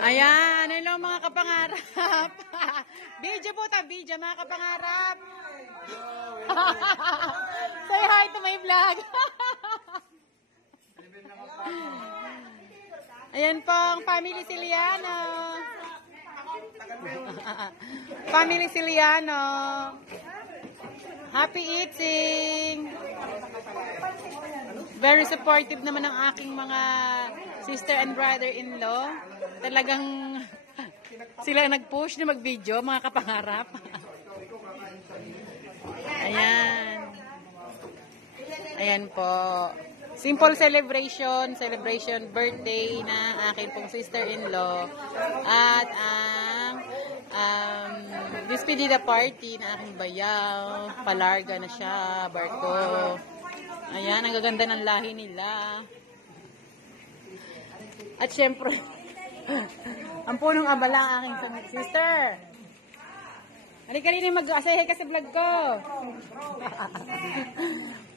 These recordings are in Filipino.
Ayan, hello mga kapangarap. Video po ta, video mga kapangarap. Say hi to my vlog. Ayan po ang family Siliano. Family Siliano. Happy eating. Very supportive naman ang aking mga sister and brother-in-law. Talagang sila nag-push na mag-video, mga kapangarap. Ayan. Ayan po. Simple celebration, birthday na aking pong sister-in-law. At ang despedida party na aking bayaw. Palarga na siya, barko. Ayan, ang gaganda ng lahi nila. At syempre, ang punong abala ang aking sister. Halika rin yung mag-asahe ka sa vlog ko.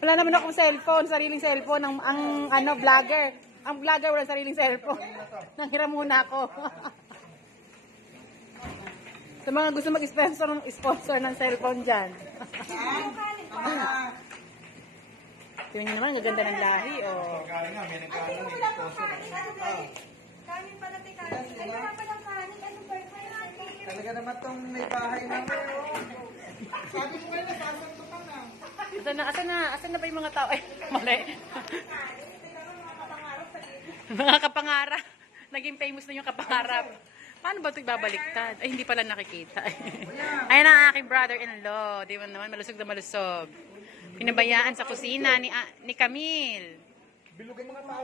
Wala naman akong cellphone, sariling cellphone. Ang vlogger. Ang vlogger wala sariling cellphone. Nanghiram muna ako. Sa mga gusto mag-sponsor ng cellphone dyan. Tingnan nyo naman, gaganda ng lahi, oh. Kanin pa natin kanin. Ay, wala pa ng kanin. Ano ba? Talaga naman itong may bahay namin. Sabi mo ngayon, nasasanto ka na. Asan na ba yung mga tao? Ay, mali. Mga kapangarap. Naging famous na yung kapangarap. Paano ba ito ibabaliktad? Ay, hindi pala nakikita. Ayan ang aking brother-in-law. Di ba naman, malusog na malusog. Pinabayaan sa kusina ni Camille. Bilugan mga tao.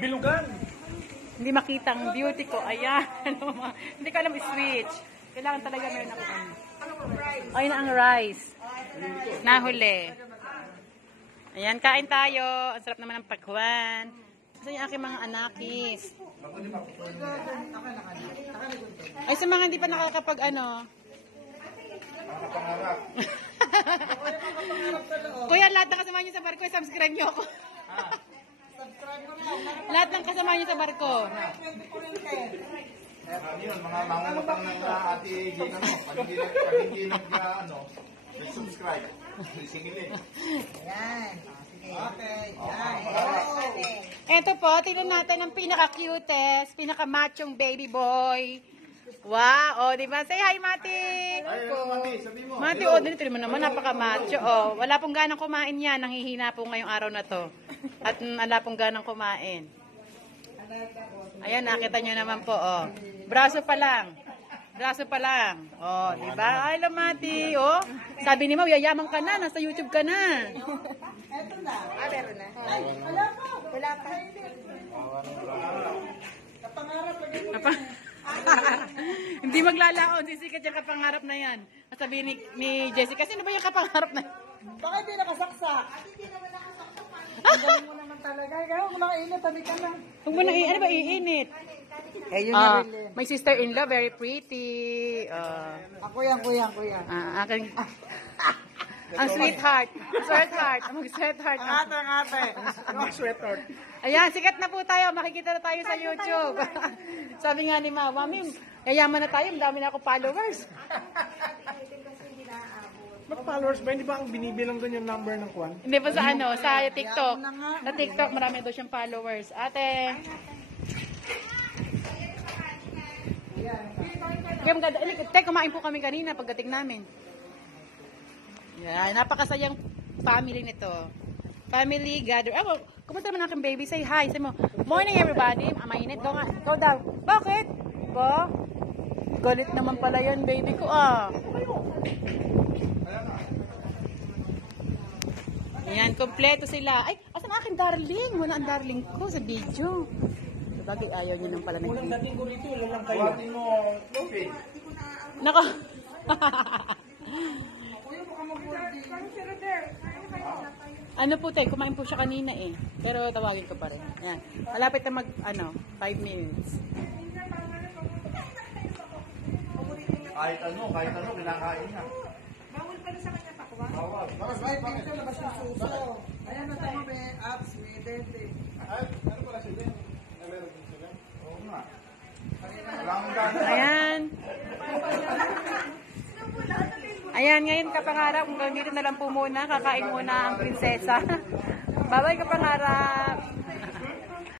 Bilugan. Hindi makita ang beauty ko. Ayan. Hindi ko alam i-switch. Kailangan talaga meron ako. Ayun ang rice. Nahuli. Ayan, kain tayo. Ang sarap naman ng pakwan. Kasi yung aking mga anakis. Ay, sa mga hindi pa nakakapag Kuya, lahat ng kasama niyo sa barko, subscribe niyo ako. Lahat ng kasama niyo sa barko. Yun, mga mangungutang ng ate Gina mo. Pag hindi subscribe. Singilin. Ayan. Okay. Ito po, tingnan natin ang pinaka-cutest, pinaka-machong baby boy. Wow, di ba? Say hi, Mati. Mati, sabi mo. Mati, dito naman napaka-macho. Wala pong ganang kumain yan. Nanghihina po ngayong araw na to. At wala pong ganang kumain. Ayan, nakita nyo naman po, Braso pa lang. Di ba? Ay, Mati, Sabi ni Mau, yayaman ka na. Nasa YouTube ka na. Eto na. Meron na. Ay, wala pa. Wala pa. Kapangarap lagi. Hindi maglalaon. Sisikat yung kapangarap na yan. Sabi ni Jessica, sino ba yung kapangarap na yan? Baka hindi nakasaksak. Ang galing mo naman talaga. Kaya huwag mo nang init. Tabi ka na. Huwag mo nang ano ba iinit? Eh, yun na rin. My sister-in-law, very pretty. Ako yan. Aking... Ang sweetheart. Sweetheart. Ang sweetheart. Ang ate. Ang sweater. Ayan, sikat na po tayo. Makikita na tayo sa YouTube. Sabi nga ni Mami, yayaman na tayo. Madami na ako followers. Mag-followers ba? Hindi ba ang binibilang doon yung number ng kwan? Hindi pa sa sa TikTok. Sa TikTok, marami daw siyang followers. Ate. Kumain po kami kanina pagdating namin. Yan, napakasayang family nito. Family gather. Kumusta naman aking baby? Say hi. Say mo, morning everybody. Mainit. Go down. Bakit? Ba? Galit naman pala yan, baby ko Ayan, kompleto sila. Ay, asan aking darling? Wala ang darling ko sa video. Sabagay, ayaw niya nang pala Walang dating ko rito, lang kayo. Buhatin mo, okay. Nako. Ano po tayo, kumain po siya kanina Pero tawagin ko pa rin. Yan. Malapit na 5 minutes. Kahit ano, kinakain niya. Bawal pala sa kanya pakwa. Bawal. Right, dito labas yung suso. Ayan na tayo, may apps, may dente. Ay, ano pala siya? Walang gana. Ayan. Ayan, ngayon kapangarap, hanggang dito na lang po muna. Kakain muna ang prinsesa. Bye-bye kapangarap.